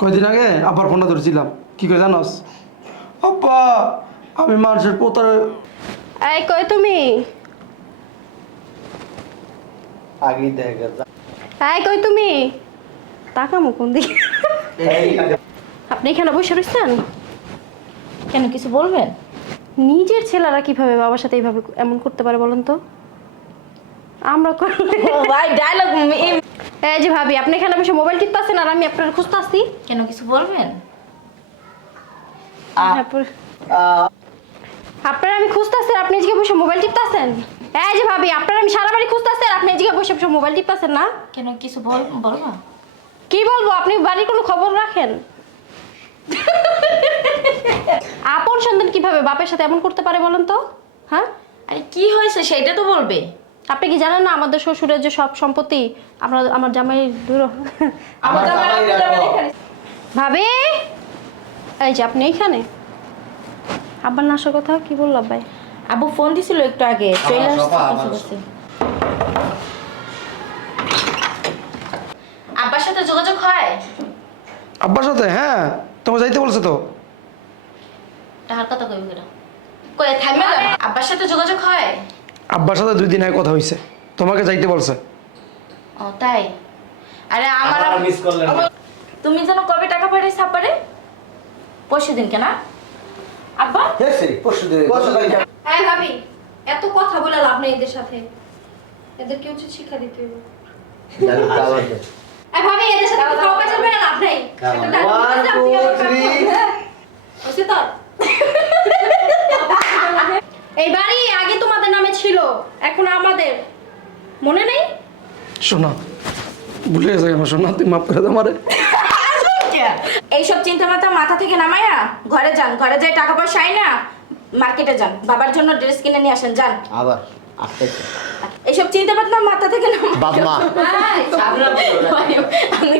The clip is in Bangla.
কয়দিন আগে আব্বার ফোনটা ধরেছিলাম, কি কই জানোস? আব্বা আমি মানুষের পোতার। এই কই তুমি? আগে দেখা যা এই কই তুমি? তাকামো কোন দিকে? আপনি এখানে বসে রয়েছেন কেন, কিছু বলবেন? নিজের ছেলেরা কিভাবে বাবার সাথে এইভাবে এমন করতে পারে বলেন তো? আমরা করলে ভাই ডায়লগ। এই যে ভাবি, আপনি এখানে বসে মোবাইল টিপতেছেন আর আমি আপনার খুঁজতে আসছি। কেন, কিছু বলবেন? আপনার আমি খুঁজতেছি, আপনি এদিকে বসে মোবাইল টিপতেছেন। এই যে ভাবি, আপনার আমি সারা বাড়ি খুঁজতেছি আর আপনি এদিকে বসে বসে মোবাইল টিপতেছেন না? কেন, কিছু বলবা? কি বলবো, আপনি বাড়ির কোনো খবর রাখেন? আপন সন্তান কিভাবে বাপের সাথে এমন করতে পারে বলেন তো? হ্যাঁ, আরে কি হয়েছে সেটা তো বলবে। আপনি কি জানেন না আমাদের শ্বশুরের যে সব সম্পত্তি আমার জামাই দূর। আমার জামাই ভাবি, এই যে আপনি এইখানে, আব্বার না আসার কথা কি বললো ভাই? আবু ফোন দিছিল একটু আগে, চলে আসছে। আব্বার সাথে যোগাযোগ হয়? আব্বার সাথে? হ্যাঁ, তোমার যাইতে বলছে তো। টাকার কথা কইব কেন? কই থামবে না? আব্বার সাথে যোগাযোগ হয়? আব্বার সাথে 2 দিন আগে কথা হয়েছে, তোমাকে যাইতে বলছে। ও তাই? আরে আমার মিস করলেন না। তুমি যেন কবে টাকা পাঠাইছ আব্বারে? পরশু দিন কেনা আব্বা? দেখছি পরশুদিন এই ভাবি, এত কথা বলে লাভ নেই এদের সাথে, এদের কি উচিত শিক্ষা দিতে হবে। জানো কাবার দে এই ভাবি, এদের সাথে কথা বলে চলবে না, লাভ নেই। একটা ডায়লগ বলতে আপনি আবার কাজ করবেন। হইছে তো? এই বাড়ি আগে তোমাদের নামে ছিল, এখন আমাদের, মনে নেই? শোনা, ভুলে গেছে আমার সোনা, তুই মাফ করে দে আমারে। এইসব চিন্তা মাথা থেকে নামায়া ঘরে যান, ঘরে যাই টাকা পয়সা আই না মার্কেটে যান, বাবার জন্য ড্রেস কিনে নিয়ে আসেন, যান। আবার আসতেছে এইসব চিন্তা মাথা থেকে নামায়া বাপ মা আমি